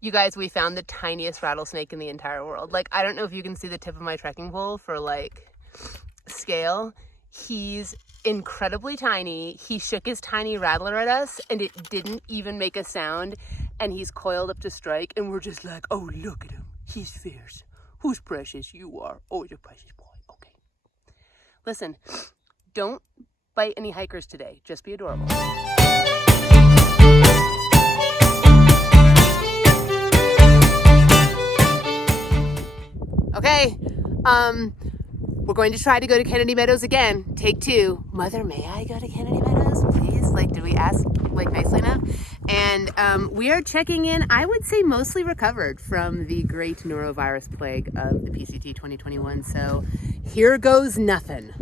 You guys, we found the tiniest rattlesnake in the entire world. Like, I don't know if you can see the tip of my trekking pole for like scale. He's incredibly tiny. He shook his tiny rattler at us and it didn't even make a sound. And he's coiled up to strike. And we're just like, oh, look at him. He's fierce. Who's precious? You are. Oh, you're precious boy. Okay. Listen, don't bite any hikers today. Just be adorable. Okay, we're going to try to go to Kennedy Meadows again. Take 2. Mother, may I go to Kennedy Meadows, please? Like, did we ask, like, nicely enough? And we are checking in, I would say mostly recovered from the great norovirus plague of the PCT 2021. So here goes nothing.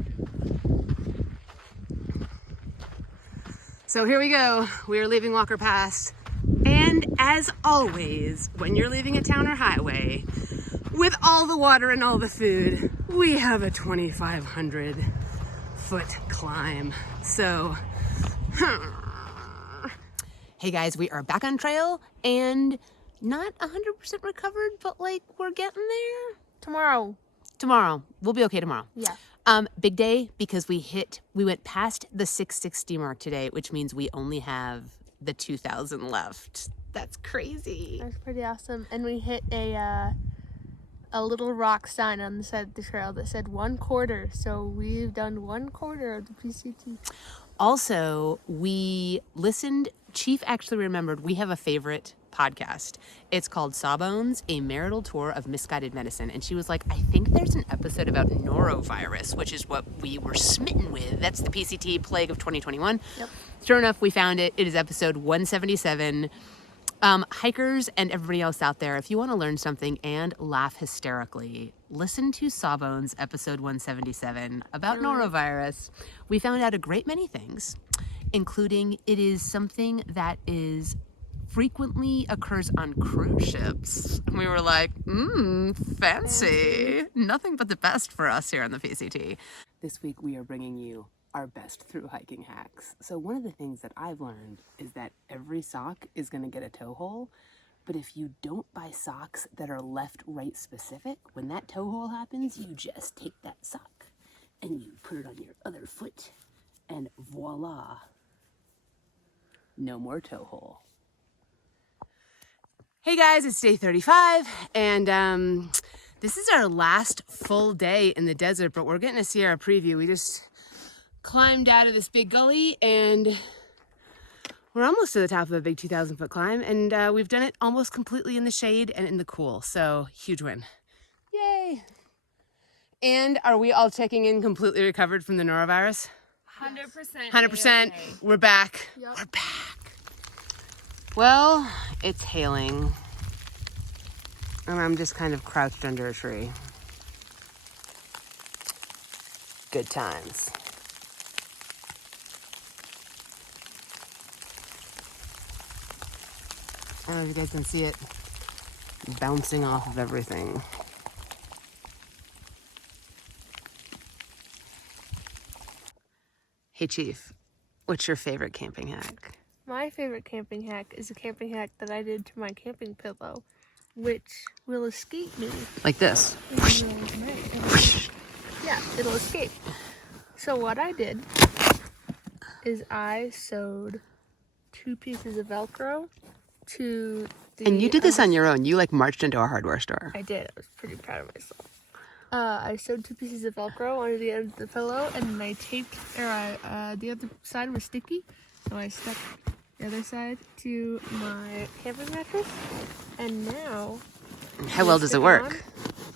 So here we go. We are leaving Walker Pass. And as always, when you're leaving a town or highway, with all the water and all the food, we have a 2,500 foot climb. So, hey guys, we are back on trail and not 100% recovered, but like we're getting there. Tomorrow. We'll be okay tomorrow. Yeah. Big day because we went past the 660 mark today, which means we only have the 2,000 left. That's crazy. That's pretty awesome. And we hit a little rock sign on the side of the trail that said 1/4. So we've done 1/4 of the PCT. Also, Chief actually remembered we have a favorite podcast. It's called Sawbones, a marital tour of misguided medicine. And she was like, I think there's an episode about norovirus, which is what we were smitten with. That's the PCT plague of 2021. Yep. Sure enough, we found it. It is episode 177. Hikers and everybody else out there, if you want to learn something and laugh hysterically, listen to Sawbones episode 177 about norovirus. We found out a great many things, including it is something that is frequently occurs on cruise ships. And we were like, fancy. Nothing but the best for us here on the PCT. This week we are bringing you our best through hiking hacks. So one of the things that I've learned is that every sock is going to get a toe hole, but if you don't buy socks that are left-right specific, when that toe hole happens, you just take that sock and you put it on your other foot and voila, no more toe hole. Hey guys, it's day 35 and this is our last full day in the desert, but we're getting to see our preview. We just climbed out of this big gully and we're almost to the top of a big 2,000 foot climb, and we've done it almost completely in the shade and in the cool. So huge win. Yay. And are we all checking in completely recovered from the norovirus? 100%. 100%. Okay. We're back. Yep. We're back. Well, it's hailing and I'm just kind of crouched under a tree. Good times. I don't know if you guys can see it bouncing off of everything. Hey Chief, what's your favorite camping hack? My favorite camping hack is a camping hack that I did to my camping pillow, which will escape me. Like this. Yeah, it'll escape. So what I did is I sewed 2 pieces of Velcro to the... And you did this on your own. You like marched into a hardware store. I did. I was pretty proud of myself. I sewed 2 pieces of Velcro onto the end of the pillow, and then I taped, the other side was sticky, so I stuck the other side to my camping mattress, and now... How well does it work?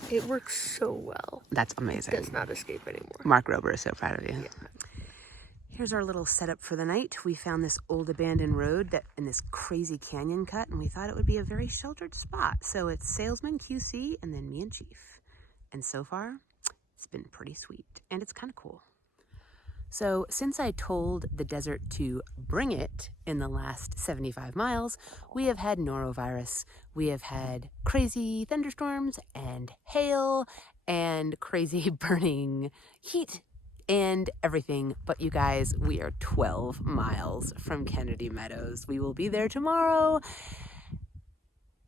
It works so well. That's amazing. It does not escape anymore. Mark Rober is so proud of you. Yeah. Here's our little setup for the night. We found this old abandoned road that in this crazy canyon cut, and we thought it would be a very sheltered spot. So it's Salesman, QC, and then me and Chief. And so far, it's been pretty sweet, and it's kind of cool. So since I told the desert to bring it in the last 75 miles, we have had norovirus, we have had crazy thunderstorms and hail and crazy burning heat and everything. But you guys, we are 12 miles from Kennedy Meadows. We will be there tomorrow.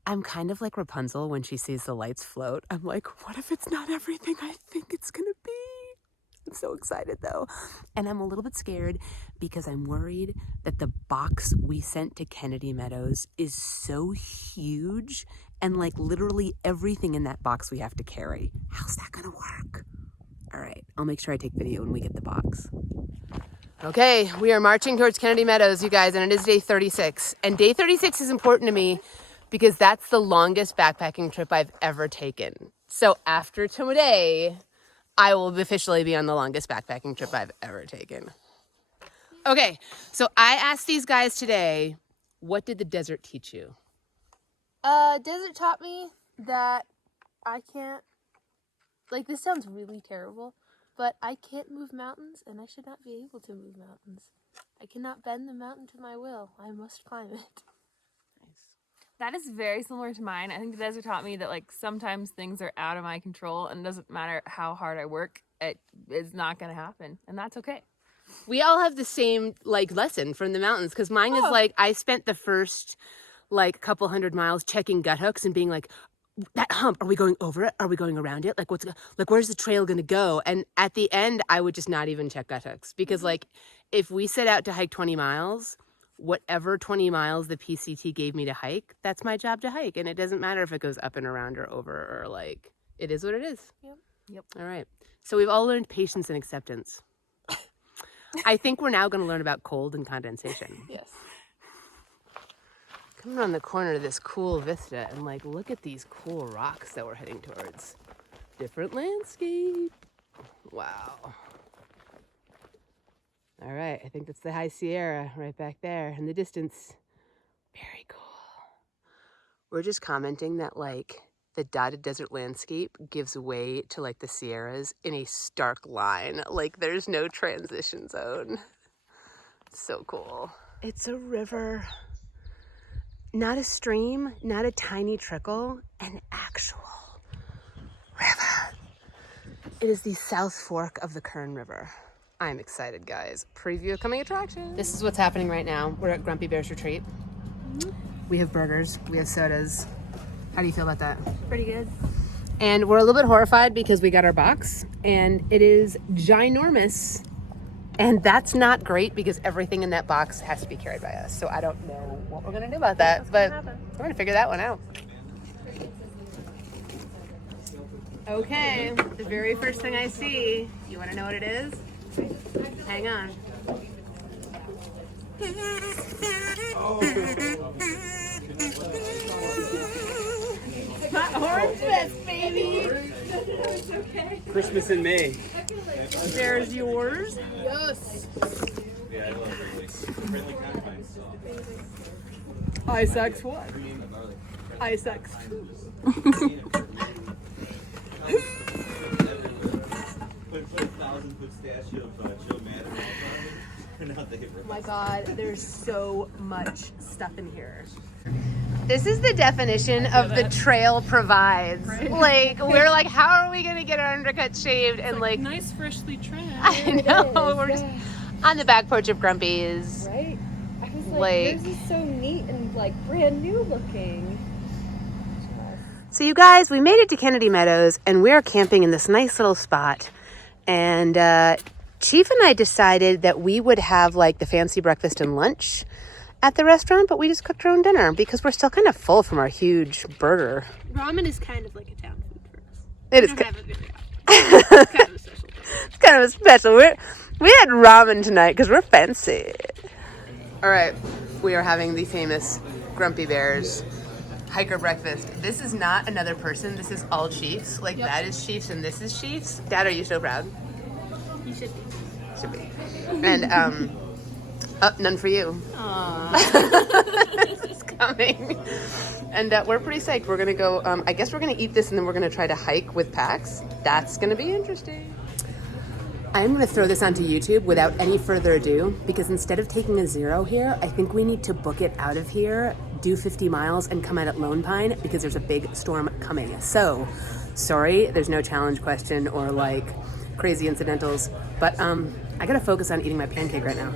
I'm kind of like Rapunzel when she sees the lights float. I'm like, what if it's not everything I think it's gonna be? I'm so excited though. And I'm a little bit scared because I'm worried that the box we sent to Kennedy Meadows is so huge and like literally everything in that box we have to carry. How's that gonna work? All right, I'll make sure I take video when we get the box. Okay, we are marching towards Kennedy Meadows, you guys, and it is day 36. And day 36 is important to me because that's the longest backpacking trip I've ever taken. So after today, I will officially be on the longest backpacking trip I've ever taken. Okay, so I asked these guys today, what did the desert teach you? Desert taught me that I can't, like, this sounds really terrible, but I can't move mountains and I should not be able to move mountains. I cannot bend the mountain to my will. I must climb it. That is very similar to mine. I think the desert taught me that, like, sometimes things are out of my control and it doesn't matter how hard I work, it is not going to happen. And that's okay. We all have the same, like, lesson from the mountains because mine is, like, I spent the first, like, couple hundred miles checking gut hooks and being like, that hump, are we going over it? Are we going around it? Like, where's the trail going to go? And at the end, I would just not even check gut hooks because, like, if we set out to hike 20 miles, whatever 20 miles the PCT gave me to hike, that's my job to hike. And it doesn't matter if it goes up and around or over or, like, it is what it is. Yep. All right. So we've all learned patience and acceptance. I think we're now going to learn about cold and condensation. Yes. Coming around the corner to this cool vista and, like, look at these cool rocks that we're heading towards. Different landscape. Wow. All right, I think that's the High Sierra right back there in the distance. Very cool. We're just commenting that, like, the dotted desert landscape gives way to, like, the Sierras in a stark line. Like, there's no transition zone. So cool. It's a river. Not a stream, not a tiny trickle, an actual river. It is the South Fork of the Kern River. I'm excited, guys. Preview of coming attraction. This is what's happening right now. We're at Grumpy Bear's Retreat. We have burgers, we have sodas. How do you feel about that? Pretty good. And we're a little bit horrified because we got our box and it is ginormous. And that's not great because everything in that box has to be carried by us. So I don't know what we're gonna do about that, but we're gonna figure that one out. Okay, the very first thing I see, you wanna know what it is? Hang on. Orange Fest, baby! It's okay. Christmas in May. There's yours. Yes. Yeah, I love friendly confines. Isaacs what? Isaacs. Put a 1,000-foot statue of Joe Madden. Oh my God, there's so much stuff in here. This is the definition of the trail provides. Right? Like, we're like, how are we gonna get our undercut shaved? And like Nice freshly trimmed. I know, we're just on the back porch of Grumpy's. Right? I was like, yours is so neat and like brand new looking. So you guys, we made it to Kennedy Meadows and we're camping in this nice little spot. And Chief and I decided that we would have like the fancy breakfast and lunch at the restaurant, but we just cooked our own dinner because we're still kind of full from our huge burger. Ramen is kind of like a town food for us. It is It's kind of a special. It's kind of a special. We had ramen tonight because we're fancy. All right, we are having the famous Grumpy Bear's hiker breakfast. This is not another person. This is all Chiefs. Like that is Chiefs and this is Chiefs. Dad, are you so proud? You should be. Should be. And none for you. It's coming. And we're pretty psyched. We're gonna go. I guess we're gonna eat this and then we're gonna try to hike with packs. That's gonna be interesting. I'm going to throw this onto YouTube without any further ado because instead of taking a 0 here, I think we need to book it out of here, do 50 miles, and come out at Lone Pine because there's a big storm coming. So, sorry, there's no challenge question or like crazy incidentals, but I got to focus on eating my pancake right now.